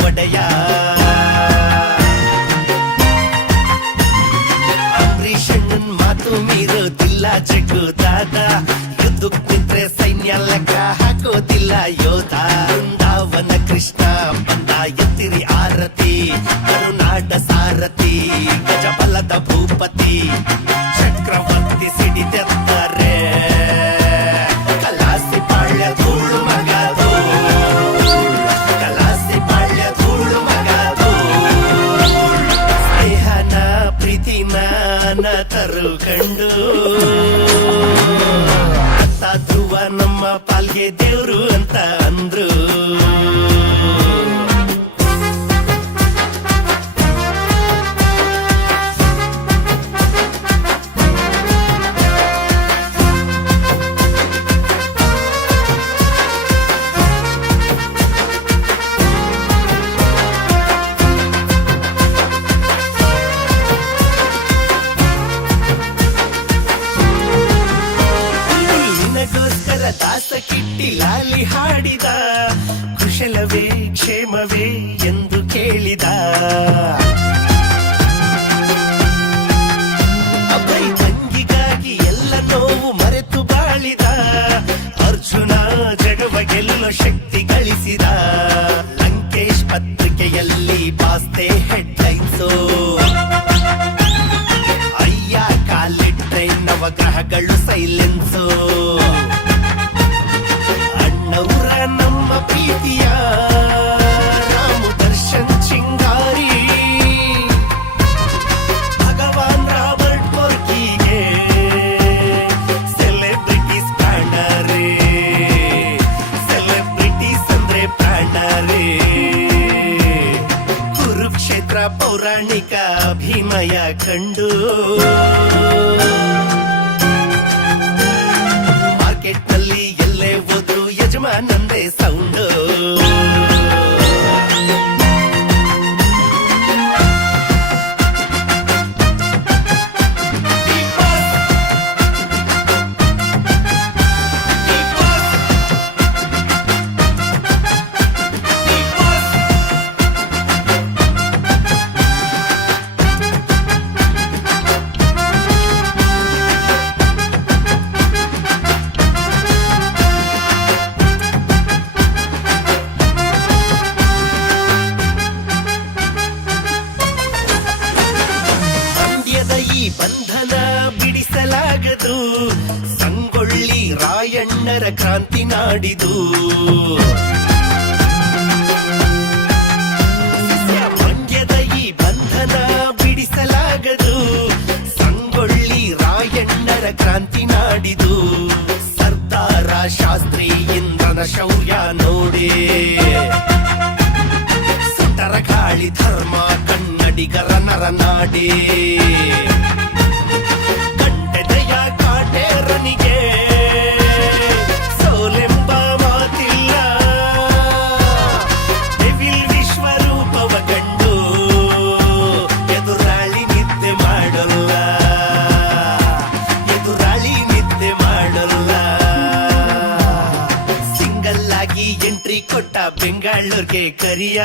ಒಡೆಯ ಅಂಬರೀಷಣ್ಣನ್ ಮಾತು ಮೀರೋದಿಲ್ಲ ಜಗ್ಗು ದಾದ ಯುದ್ಧಕ್ ನಿಂತ್ರೆ ಸೈನ್ಯ ಲೆಕ್ಕ ಹಾಕೋದಿಲ್ಲ ಯೋಧ ಬೃಂದಾವನ ಕೃಷ್ಣ ಬಂದ ಎತ್ತಿರಿ ಆರತಿ ಕರುನಾಡ ಸಾರಥಿ ಗಜಬಲದ ಭೂಪತಿ ಚಕ್ರವರ್ತಿ ಸಿಡಿದೆತ್ತಾರೆ ಕಲಾಸಿ ಪಾಳ್ಯ ಧೂಳು ಮಗದು ಕಲಾಸಿ ಪಾಳ್ಯ ಧೂಳು ಮಗದು ಸ್ನೇಹನ ಪ್ರೀತಿನ ತರು ಕಂಡು ಅತ್ತ ಧ್ರುವ ನಮ್ಮ ಪಾಲ್ಗೆ ದೇವ್ರು ಅಂತ ಅಂದ್ರು ದಾಸ ಕಿಟ್ಟಿ ಲಾಲಿ ಹಾಡಿದ ಕುಶಲವೇ ಕ್ಷೇಮವೇ ಎಂದು ಕೇಳಿದ ಅಬ್ಬೈ ತಂಗಿಗಾಗಿ ಎಲ್ಲ ನೋವು ಮರೆತು ಬಾಳಿದ ಅರ್ಜುನ ಜಗವ ಗೆಲ್ಲೋ ಶಕ್ತಿ ಗಳಿಸಿದ ಲಂಕೇಶ್ ಪತ್ರಿಕೆಯಲ್ಲಿ ಬಾಸ್ತೆ ಹೆಡ್ಲೈನ್ಸು ಅಯ್ಯ ಕಾಲಿಟ್ರೆ ನವಗ್ರಹಗಳು ಸೈಲೆನ್ಸು ನಮ್ಮ ಪ್ರೀತಿಯ ರಾಮ ದರ್ಶನ್ ಚಿಂಗಾರಿ ಭಗವಾನ್ ರಾಬರ್ಟ್ ಬೋರ್ಕಿಗೆ ಸೆಲೆಬ್ರಿಟೀಸ್ ಪ್ರಾಣರೇ ಸೆಲೆಬ್ರಿಟೀಸ್ ಅಂದ್ರೆ ಪ್ರಾಣರೇ ಕುರುಕ್ಷೇತ್ರ ಪೌರಾಣಿಕ ಅಭಿಮಯ ಕಂಡು ಮಾರ್ಕೆಟ್ ನಲ್ಲಿ ಎಲ್ಲೇ ಹೋದ್ರು ಯಜಮಾನಂದೇ ಸೌಂಡು ಬಂಧನ ಬಿಡಿಸಲಾಗದು ಸಂಗೊಳ್ಳಿ ರಾಯಣ್ಣರ ಕ್ರಾಂತಿ ನಾಡಿದು ಮಂಡ್ಯದ ಈ ಬಂಧನ ಬಿಡಿಸಲಾಗದು ಸಂಗೊಳ್ಳಿ ರಾಯಣ್ಣರ ಕ್ರಾಂತಿ ನಾಡಿದು ಸರ್ದಾರ ಶಾಸ್ತ್ರಿ ಇಂದ್ರನ ಶೌರ್ಯ ನೋಡಿ ಸುಟರ ಗಾಳಿ ಧರ್ಮ ಕನ್ನಡಿಗರ ನರನಾಡಿ ಕಂಟೆದೆಯ ಕಾಟೇರನಿಗೆ ಸೋಲೆಂಬ ಮಾತಿಲ್ಲ ಡೆವಿಲ್ ವಿಶ್ವರೂಪವ ಕಂಡು ಎದುರಾಳಿ ನಿದ್ದೆ ಮಾಡಲ್ಲ ಎದುರಾಳಿ ನಿದ್ದೆ ಮಾಡಲ್ಲ ಸಿಂಗಲ್ ಆಗಿ ಎಂಟ್ರಿ ಕೊಟ್ಟ ಬೆಂಗಳೂರಿಗೆ ಕರಿಯ